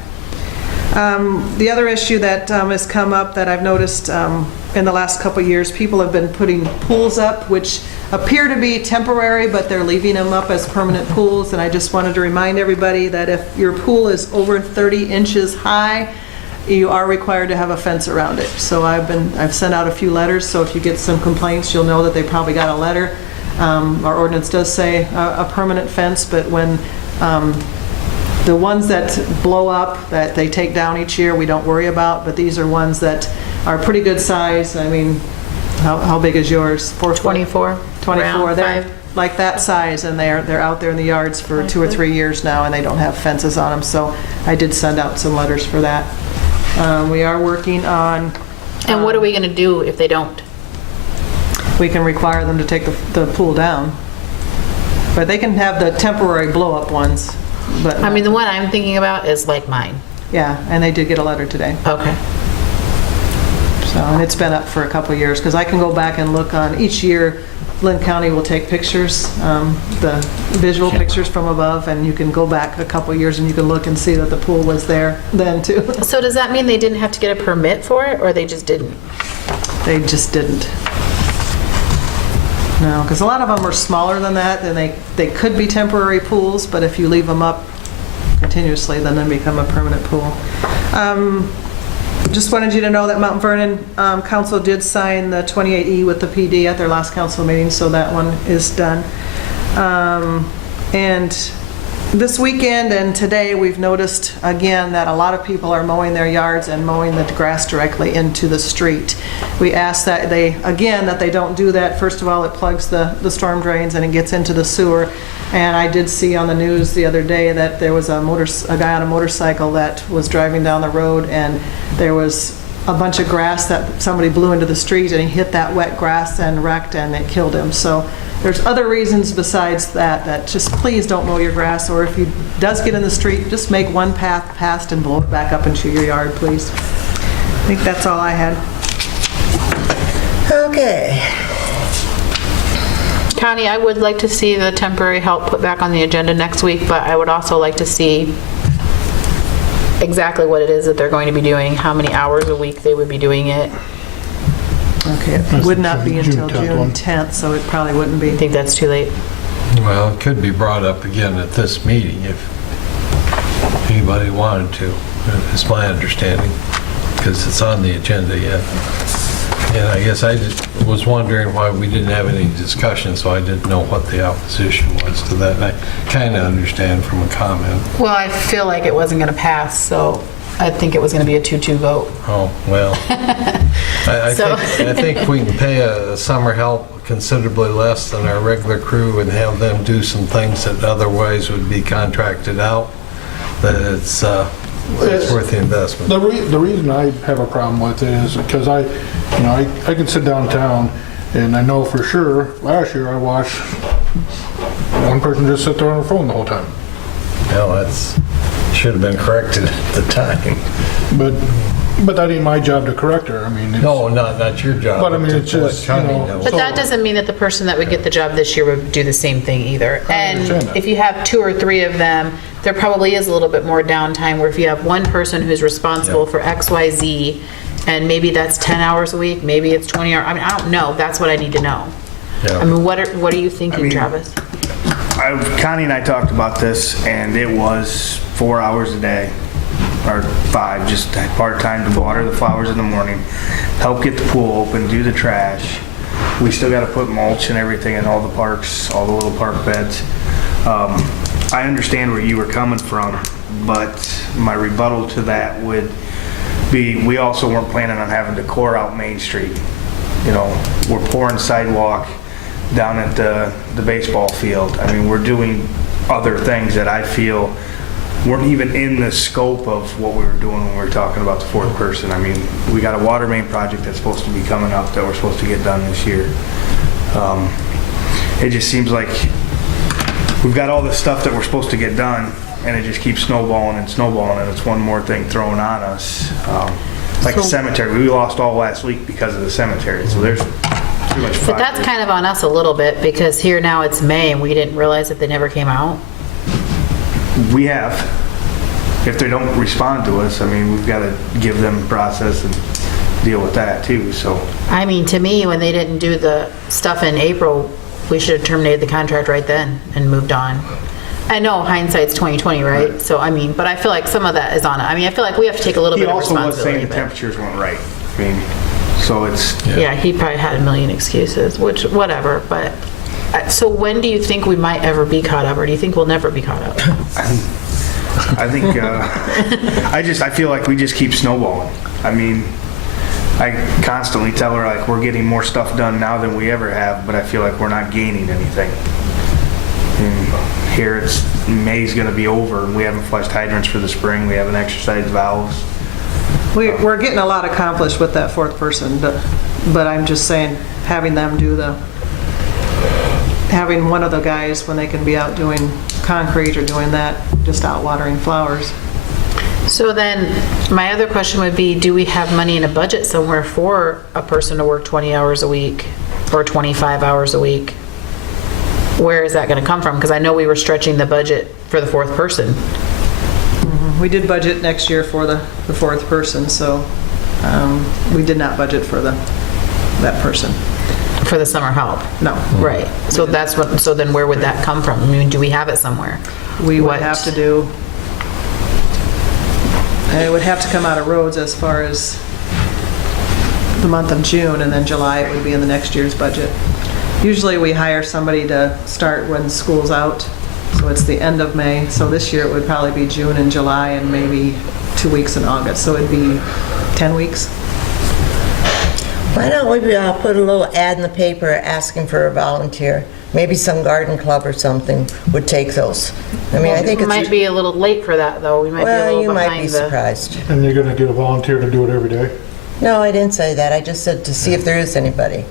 The other issue that has come up that I've noticed in the last couple of years, people have been putting pools up, which appear to be temporary, but they're leaving them up as permanent pools. And I just wanted to remind everybody that if your pool is over 30 inches high, you are required to have a fence around it. So I've sent out a few letters, so if you get some complaints, you'll know that they probably got a letter. Our ordinance does say a permanent fence, but when the ones that blow up, that they take down each year, we don't worry about, but these are ones that are pretty good size. I mean, how big is yours? 4 foot? 24. 24. Round They're 5. like that size, and they're out there in the yards for 2 or 3 years now, and they don't have fences on them, so I did send out some letters for that. We are working on, And what are we going to do if they don't? we can require them to take the pool down, but they can have the temporary blow-up ones, but, I mean, the one I'm thinking about is like mine. yeah, and they did get a letter today. Okay. So, and it's been up for a couple of years, because I can go back and look on, each year, Lynn County will take pictures, the visual pictures from above, and you can go back a couple of years and you can look and see that the pool was there then too. So does that mean they didn't have to get a permit for it, or they just didn't? They just didn't. No, because a lot of them are smaller than that, and they could be temporary pools, but if you leave them up continuously, then they become a permanent pool. Just wanted you to know that Mount Vernon Council did sign the 28E with the PD at their last council meeting, so that one is done. And this weekend and today, we've noticed again that a lot of people are mowing their yards and mowing the grass directly into the street. We ask that they don't do that. First of all, it plugs the storm drains and it gets into the sewer. And I did see on the news the other day that there was a guy on a motorcycle that was driving down the road, and there was a bunch of grass that somebody blew into the street, and he hit that wet grass and wrecked, and it killed him. So there's other reasons besides that just please don't mow your grass, or if he does get in the street, just make one path past and blow it back up into your yard, please. I think that's all I had. Okay. Connie, I would like to see the temporary help put back on the agenda next week, but I would also like to see exactly what it is that they're going to be doing, how many hours a week they would be doing it. Okay, it would not be June until 10th June one. 10th, so it probably wouldn't be. I think that's too late. Well, it could be brought up again at this meeting if anybody wanted to, is my understanding, because it's on the agenda yet. And I guess I was wondering why we didn't have any discussion, so I didn't know what the opposition was to that. And I kind of understand from a comment. Well, I feel like it wasn't going to pass, so I think it was going to be a 2-2 vote. Oh, well. I So- think if we can pay a summer help considerably less than our regular crew and have them do some things that otherwise would be contracted out, that it's worth the investment. The reason I have a problem with it is because I can sit downtown and I know for sure, last year I watched one person just sit there on the phone the whole time. Well, that's, should have been corrected at the time. But that ain't my job to correct her. I mean, it's, No, not your job. But I mean, to it's just, let Connie you know, know. But that doesn't mean that the person that would get the job this year would do the same thing either. And understand that. if you have 2 or 3 of them, there probably is a little bit more downtime where if you have one person who's responsible Yeah. for X, Y, Z, and maybe that's 10 hours a week, maybe it's 20 hours, I mean, I don't know, that's what I need to know. Yeah. I mean, what are you thinking, Travis? Connie and I talked about this, and it was 4 hours a day, or 5, just part-time to water the flowers in the morning, help get the pool open, do the trash. We still got to put mulch and everything in all the parks, all the little park beds. I understand where you were coming from, but my rebuttal to that would be, we also weren't planning on having to core out Main Street. You know, we're pouring sidewalk down at the baseball field. I mean, we're doing other things that I feel weren't even in the scope of what we were doing when we were talking about the 4th person. I mean, we got a water main project that's supposed to be coming up that we're supposed to get done this year. It just seems like we've got all this stuff that we're supposed to get done, and it just keeps snowballing and snowballing, and it's one more thing thrown on us. Like the cemetery, we lost all last week because of the cemetery, so there's pretty much 5 But that's days. kind of on us a little bit because here now it's May and we didn't realize that they never came out. We have. If they don't respond to us, I mean, we've got to give them process and deal with that too, so. I mean, to me, when they didn't do the stuff in April, we should have terminated the contract right then and moved on. I know hindsight's 20/20, right? So, I mean, but I feel like some of that is on it. I mean, I feel like we have to take a little He bit of also was saying responsibility. the but- temperatures weren't right. I mean, so it's, Yeah, he probably had a million excuses, which, whatever, but, so when do you think we might ever be caught up, or do you think we'll never be caught up? I think, I feel like we just keep snowballing. I mean, I constantly tell her like we're getting more stuff done now than we ever have, but I feel like we're not gaining anything. And here it's, May's gonna be over and we haven't flushed hydrants for the spring, we haven't exercised valves. We're getting a lot accomplished with that 4th person, but I'm just saying, having them do having one of the guys when they can be out doing concrete or doing that, just out watering flowers. So then, my other question would be, do we have money in a budget somewhere for a person to work 20 hours a week or 25 hours a week? Where is that going to come from? Because I know we were stretching the budget for the 4th person. We did budget next year for the 4th person, so we did not budget for that person. For the summer help? No. Right. So that's what, so then where would that come from? I mean, do we have it somewhere? We would What- have to do, it would have to come out of roads as far as the month of June, and then July it would be in the next year's budget. Usually we hire somebody to start when school's out, so it's the end of May. So this year it would probably be June and July and maybe 2 weeks in August, so it'd be 10 weeks. Why don't we put a little ad in the paper asking for a volunteer? Maybe some garden club or something would take those. I mean, I think It might it's, be a little late for that, though. We might be a well, you little might be behind the... surprised. And you're gonna get a volunteer to do it every day? No, I didn't say that. I just said to see if there is anybody.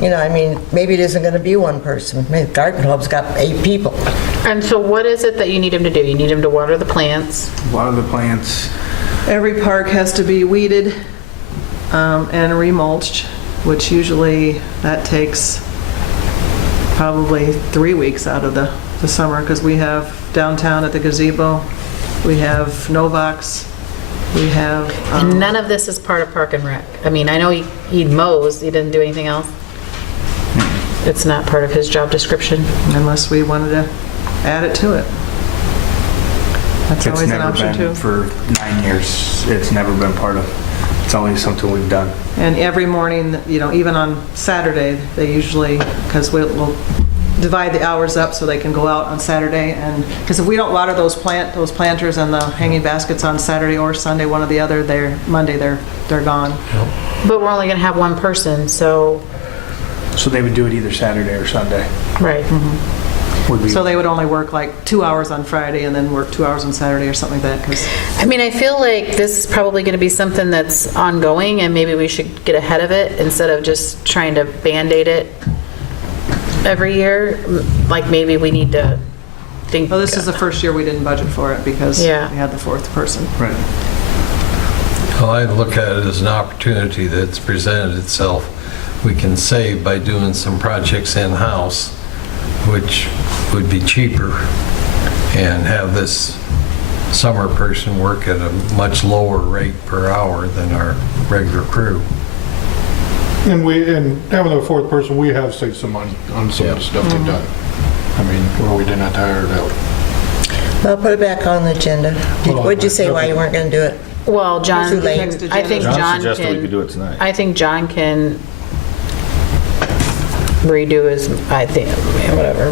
You know, I mean, maybe it isn't going to be one person. Maybe the garden club's got 8 people. And so what is it that you need him to do? You need him to water the plants? Water the plants. Every park has to be weeded and remulched, which usually that takes probably 3 weeks out of the summer, because we have downtown at the gazebo, we have Novox, we have... And none of this is part of Park and Rec. I mean, I know he mows, he didn't do anything else. It's not part of his job description. unless we wanted to add it to it. That's It's always an never option been, too. for 9 years, it's never been part of, it's always something we've done. And every morning, you know, even on Saturday, they usually, because we'll divide the hours up so they can go out on Saturday, and, because if we don't water those planters and the hanging baskets on Saturday or Sunday, one or the other, Monday, they're gone. But we're only going to have one person, so, So they would do it either Saturday or Sunday. right. Would be- So they would only work like 2 hours on Friday and then work 2 hours on Saturday or something like that, because I mean, I feel like this is probably going to be something that's ongoing, and maybe we should get ahead of it instead of just trying to Band-Aid it every year. Like, maybe we need to think. well, this is the first year we didn't budget for it because we Yeah. had the fourth person. Right. Well, I look at it as an opportunity that's presented itself. We can save by doing some projects in-house, which would be cheaper, and have this summer person work at a much lower rate per hour than our regular crew. And having a fourth person, we have saved some money on some of the stuff they've done. I mean, where we didn't have to hire it out. Well, put it back on the agenda. Hold on, What'd you say why you weren't going to do it? Well, John, Too late. Next I think agenda. John suggested we can, could do it tonight. I think John can redo his, I think, whatever.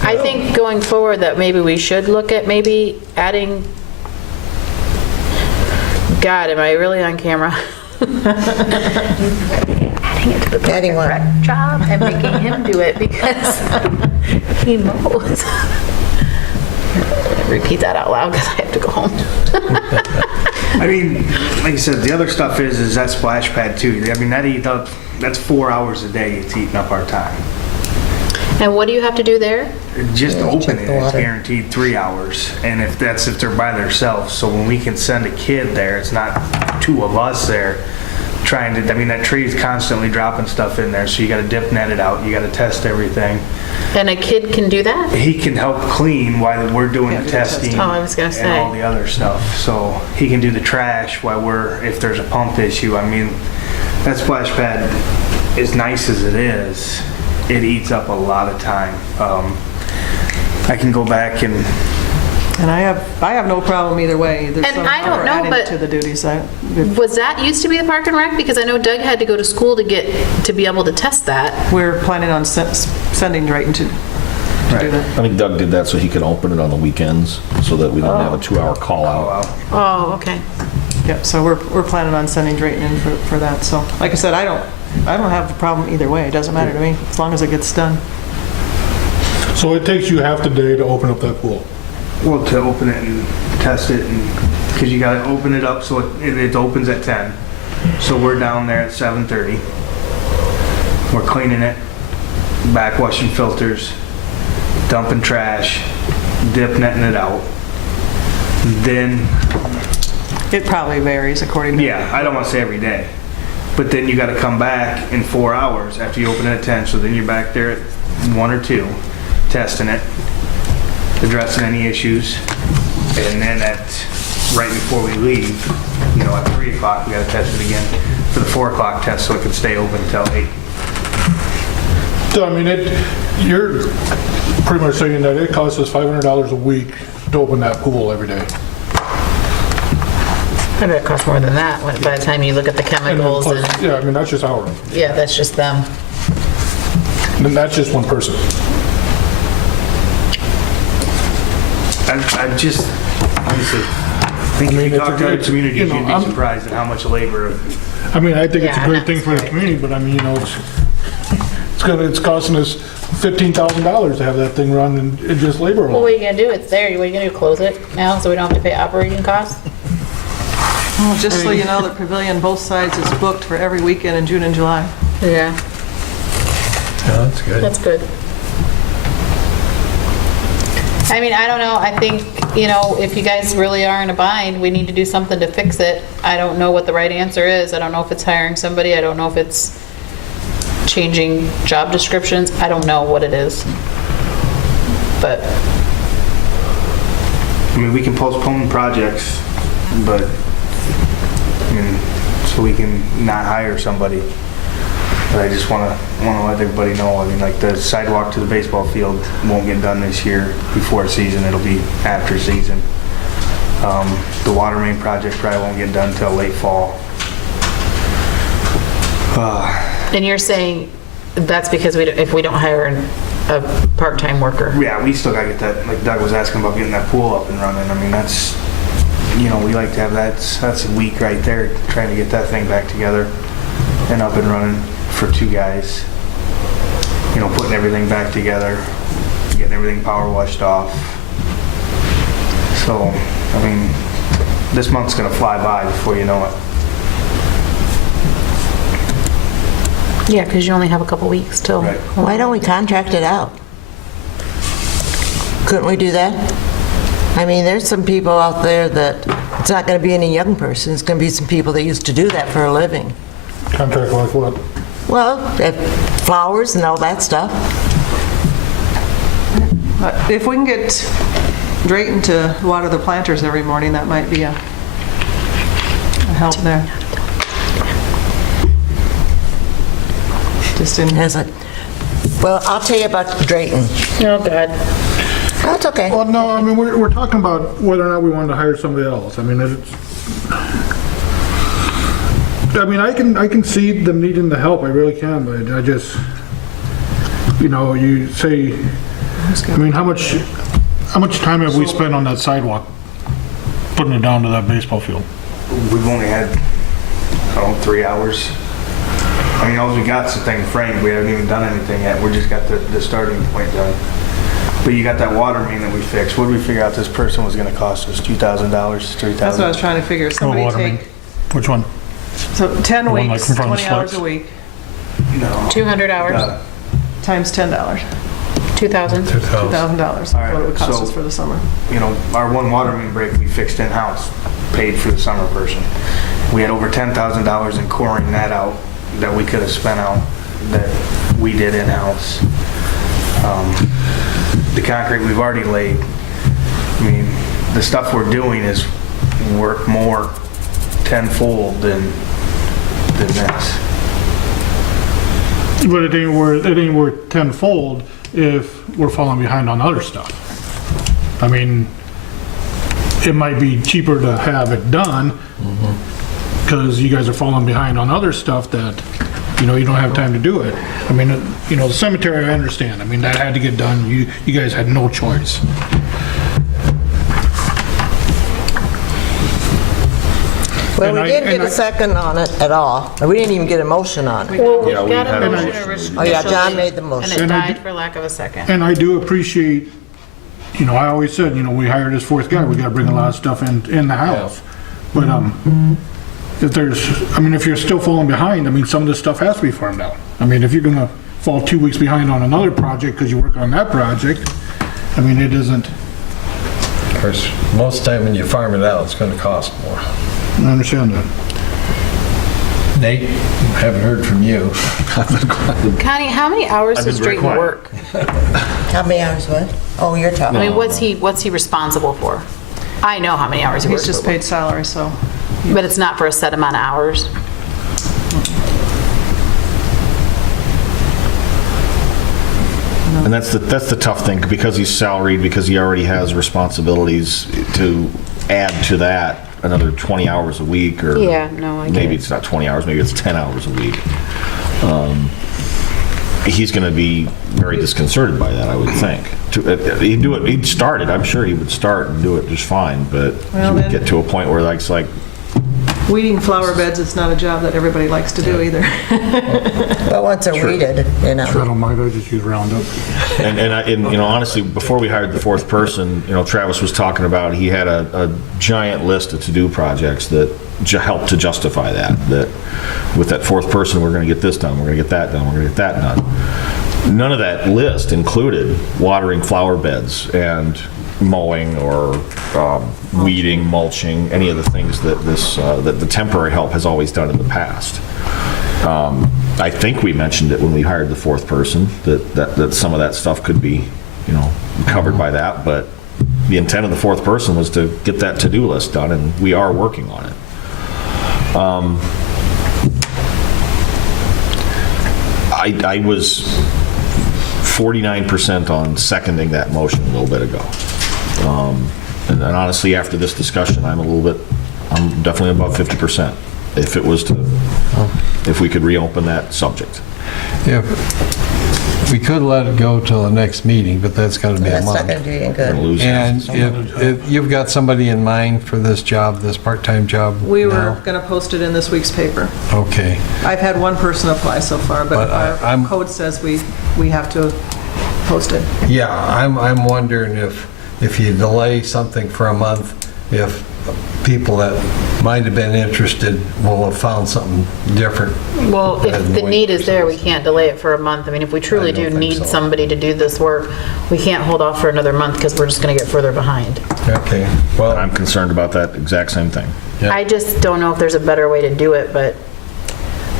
I think going forward that maybe we should look at maybe adding, God, am I really on camera? Adding it to the Adding what? correct job and making him do it because he mows. Repeat that out loud because I have to go home. I mean, like I said, the other stuff is that splash pad too. I mean, that's 4 hours a day it's eating up our time. And what do you have to do there? Just to open check it, the it's water. guaranteed 3 hours. And if they're by themselves. So when we can send a kid there, it's not two of us there trying to, I mean, that tree is constantly dropping stuff in there. So you got to dip net it out. You got to test everything. And a kid can do that? He can help clean while we're doing Yeah, the do the testing. testing. Oh, I was gonna say. And all the other stuff. So he can do the trash while if there's a pump issue. I mean, that splash pad, as nice as it is, it eats up a lot of time. I can go back and, And I have no problem either way. There's And some I don't we're know, adding but- to the duties. Was that used to be the Park and Rec? Because I know Doug had to go to school to be able to test that. We're planning on sending Drayton to do that. I think Doug did that so he could open it on the weekends, so that we didn't have a 2-hour call out. Oh, okay. Yep, so we're planning on sending Drayton in for that. So, like I said, I don't have a problem either way. It doesn't matter to me, as long as it gets done. So it takes you half the day to open up that pool. well, to open it and test it, and because you got to open it up so it opens at 10. So we're down there at 7:30. We're cleaning it, backwashing filters, dumping trash, dip netting it out. Then, It probably varies according to... yeah, I don't want to say every day, but then you got to come back in 4 hours after you open it at 10. So then you're back there at 1 or 2, testing it, addressing any issues, and then right before we leave, at 3 o'clock, we got to test it again for the 4 o'clock test so it can stay open until 8. So, I mean, you're pretty much saying that it costs us $500 a week to open that pool every day. I bet it costs more than that by the time you look at the And then chemicals plus- and, Yeah, I mean, that's just hourly. yeah, that's just them. And that's just one person. I just, honestly, think if mean, you it's talk a to other good- communities, you know, you'd be I'm- surprised at how much labor. I mean, I think it's a Yeah, great thing for the that's community, but I mean, it's costing us $15,000 to have that thing run and just labor Well, alone. what are you gonna do? It's there. What are you gonna do? Close it now so we don't have to pay operating costs? Well, just so you know, the pavilion, both sides is booked for every weekend in June and July. Yeah, Yeah, that's good. that's good. I mean, I don't know. I think, if you guys really are in a bind, we need to do something to fix it. I don't know what the right answer is. I don't know if it's hiring somebody. I don't know if it's changing job descriptions. I don't know what it is. But, I mean, we can postpone projects, but, so we can not hire somebody. But I just want to let everybody know, I mean, like the sidewalk to the baseball field won't get done this year before season, it'll be after season. The water main project probably won't get done until late fall. and you're saying that's because if we don't hire a part-time worker. Yeah, we still gotta get that, like Doug was asking about getting that pool up and running. I mean, that's, you know, we like to have that's a week right there, trying to get that thing back together and up and running for 2 guys. You know, putting everything back together, getting everything power washed off. So, I mean, this month's gonna fly by before you know it. Yeah, because you only have a couple weeks till. Right. Why don't we contract it out? Couldn't we do that? I mean, there's some people out there that, it's not going to be any young person, it's going to be some people that used to do that for a living. Contract like what? Well, flowers and all that stuff. But if we can get Drayton to water the planters every morning, that might be a help there. Just in, As well, I'll tell you about Drayton. Oh, God. Oh, it's okay. Well, no, I mean, we're talking about whether or not we wanted to hire somebody else. I mean, I can see them needing the help, I really can, but I just, you know, you say, I mean, how much time have we spent on that sidewalk, putting it down to that baseball field? We've only had, I don't know, 3 hours. I mean, all we got's the thing framed. We haven't even done anything yet. We just got the starting point done. But you got that water main that we fixed. What did we figure out this person was gonna cost us? $2,000, $3,000? that's what I was trying to figure. Somebody water main. take, Which one? so 10 The one like weeks, in front of 20 the hours a slides? week, No. 200 hours, times $10. 2,000. $2,000 is what it would cost so- us for the summer. You know, our one water main break we fixed in-house, paid for the summer person. We had over $10,000 in coring that out that we could have spent out that we did in-house. The concrete we've already laid, I mean, the stuff we're doing is worth more tenfold than this. But it ain't worth tenfold if we're falling behind on other stuff. I mean, it might be cheaper to have it done because you guys are falling behind on other stuff that, you know, you don't have time to do it. I mean, you know, the cemetery, I understand. I mean, that had to get done. You guys had no choice. Well, And we I- didn't and get a I- second on it at all. We didn't even get a motion on it. Well, we Yeah, we got had a a motion motion. originally. Oh, yeah, John made the motion. And it And I died for lack of a second. And I do appreciate, you know, I always said, you know, we hired this fourth guy, we gotta bring a lot of stuff in the house. But, if there's, I mean, if you're still falling behind, I mean, some of this stuff has to be farmed out. I mean, if you're gonna fall 2 weeks behind on another project because you work on that project, I mean, it isn't, Of course, most time when you farm it out, it's going to cost more. I understand that. Nate, haven't heard from you. Connie, how many hours I've been does very Drayton quiet. work? How many hours, what? Oh, you're talking. I mean, what's he responsible for? I know how many hours he He's works, just paid salary, so. but it's not for a set amount of hours. And that's the tough thing, because he's salaried, because he already has responsibilities, to add to that another 20 hours a week, or Yeah, no, I get maybe it. it's not 20 hours, maybe it's 10 hours a week. He's going to be very disconcerted by that, I would think. He'd do it, he'd start it, I'm sure he would start and do it just fine, but Well, he would then- get to a point where it's like, Weeding flower beds is not a job that everybody likes to do either. But once they're weeded, you I know. don't mind, I just use Roundup. and you know, honestly, before we hired the fourth person, you know, Travis was talking about, he had a giant list of to-do projects that helped to justify that with that fourth person, we're going to get this done, we're going to get that done, we're going to get that done. None of that list included watering flower beds and mowing or weeding, mulching, any of the things that that the temporary help has always done in the past. I think we mentioned it when we hired the fourth person, that some of that stuff could be, you know, covered by that, but the intent of the fourth person was to get that to-do list done, and we are working on it. I was 49% on seconding that motion a little bit ago. And honestly, after this discussion, I'm definitely above 50%. if it was to, if we could reopen that subject. If we could let it go till the next meeting, but that's going to be a That's not going month. to do you We're gonna good. lose And that. if you've got somebody in mind for this job, this part-time job We were now? going to post it in this week's paper. Okay. I've had one person apply so far, but But our I'm- code says we have to post it. Yeah, I'm wondering if you delay something for a month, if people that might have been interested will have found something different. Well, if Rather the than wait need for is there, we some- can't delay it for a month. I mean, if we truly I don't do think need so. somebody to do this work, we can't hold off for another month because we're just going to get further behind. Okay, well, I'm concerned about that exact same thing. Yeah. I just don't know if there's a better way to do it, but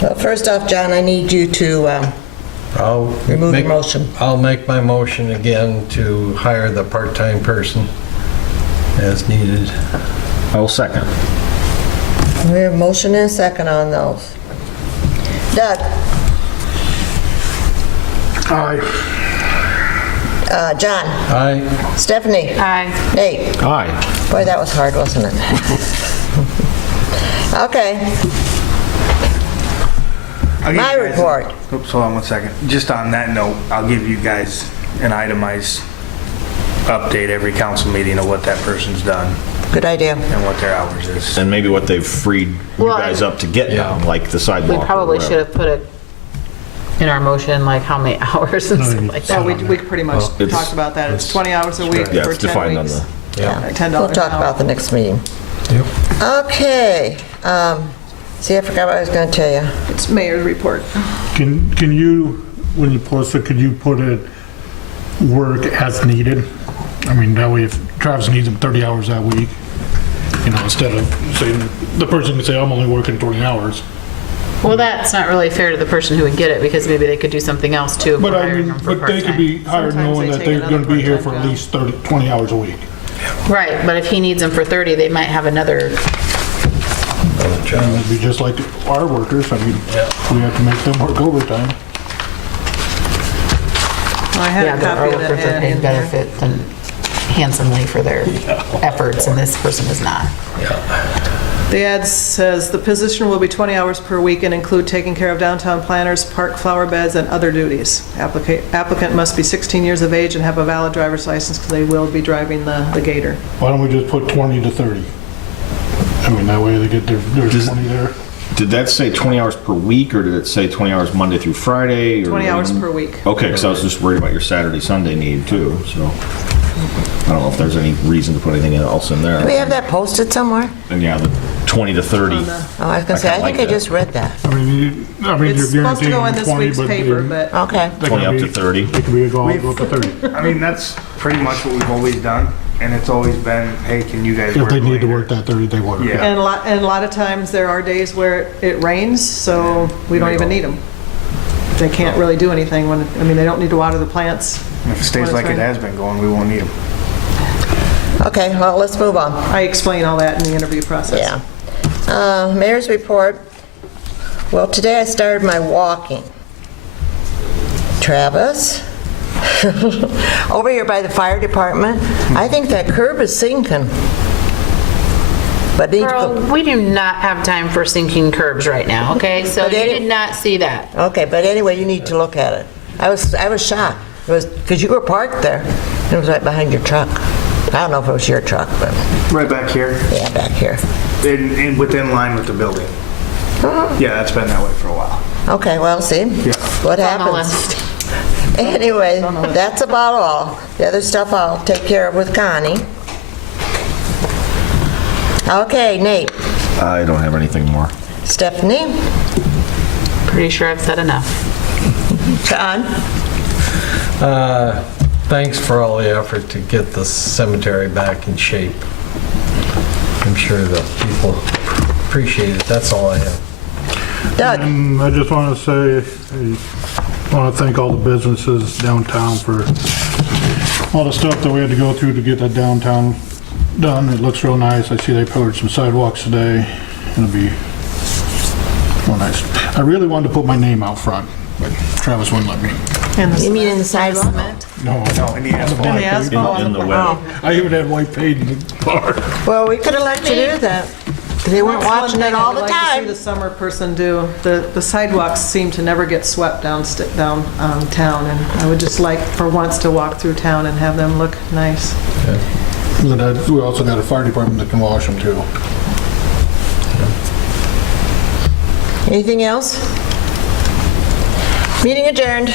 Well, first off, John, I need you to I'll remove make- the motion. I'll make my motion again to hire the part-time person as needed. I will second. We have a motion and a second on those. Doug? Aye. John? Aye. Stephanie? I Nate? Aye. Boy, that was hard, wasn't it? Okay, I'll give my you guys- report. Oops, hold on one second. Just on that note, I'll give you guys an itemized update every council meeting of what that person's done Good idea. and what their hours is. And maybe what they've freed you Well, guys up to get Yeah. down, like the we sidewalk. or probably whatever. should have put it in our motion, like how many hours and stuff like Yeah, that. we pretty much Well, it's- talked about that. It's 20 hours a week Yeah, for it's 10 defined on weeks. the, Yeah. $10 We'll talk an hour. about the next meeting. Yep. Okay, see, I forgot what I was going to tell you. It's mayor's report. Can you, when you post it, could you put it work as needed? I mean, that way if Travis needs them 30 hours that week, you know, instead of saying, the person can say, I'm only working 20 hours. Well, that's not really fair to the person who would get it because maybe they could do something else too. if But we're I hiring mean, them for but they could part-time. be hired Sometimes knowing they that take they're another gonna be here for part-time at job. least 20 hours a week. Right, but if he needs them for 30, they might have another, Another job. And it'd be just like our workers, I mean, Yeah. we have to make them work overtime. I had yeah, a but our copy of workers are that paid in here. benefit and handsomely for their efforts, and this person is not. The ad says the position will be 20 hours per week and include taking care of downtown planters, park flower beds, and other duties. Applicant must be 16 years of age and have a valid driver's license because they will be driving the Gator. Why don't we just put 20 to 30? I mean, that way they get there's 20 there. did that say 20 hours per week, or did it say 20 hours Monday through Friday? or 20 hours even- per week. Okay, because I was just worried about your Saturday, Sunday need too, so. I don't know if there's any reason to put anything else in Do we there. have that posted somewhere? And yeah, the 20 to 30. On the- Oh, I was going to say, I kinda like think I that. just read that. I mean, It's you're supposed to guaranteeing go in them this 20, week's but paper, but Okay. they 20 could up to be- 30. They could be go up to 30. I mean, that's pretty much what we've always done, and it's always been, hey, can you guys If work they need to later? work that 30, they would. Yeah. and a lot of times there are days where it rains, so we don't even need them. They can't really do anything when, I mean, they don't need to water the plants. If it stays like it has been going, we won't need them. Okay, well, let's move on. I explain all that in the interview process. Yeah. Mayor's report. Well, today I started my walking. Travis? Over here by the fire department, I think that curb is sinking. But needs to Girl, go- we do not have time for sinking curbs right now, okay? So But you they- did not see that. Okay, but anyway, you need to look at it. I was shocked. It was, because you were parked there. It was right behind your truck. I don't know if it was your truck, but Right back here, yeah, back here. within line with the building. Yeah, that's been that way for a while. Okay, well, see? What On the happens? list. Anyway, that's about all. The other stuff I'll take care of with Connie. Okay, Nate. I don't have anything more. Stephanie? Pretty sure I've said enough. John? Thanks for all the effort to get the cemetery back in shape. I'm sure the people appreciate it. That's all I have. Doug? And I just want to say, I want to thank all the businesses downtown for all the stuff that we had to go through to get that downtown done. It looks real nice. I see they poured some sidewalks today. It'll be real nice. I really wanted to put my name out front, but Travis wouldn't let me. And the You mean in the sidewalk? cement. No, No, in the asphalt. In the asphalt. In the web. I even had white paint in the car. Well, we could have let you do that. They weren't That's one watching thing it all I the would like to see time. the summer person do. The sidewalks seem to never get swept down town, and I would just like for once to walk through town and have them look nice. We also got a fire department that can wash them too. Anything else? Meeting adjourned.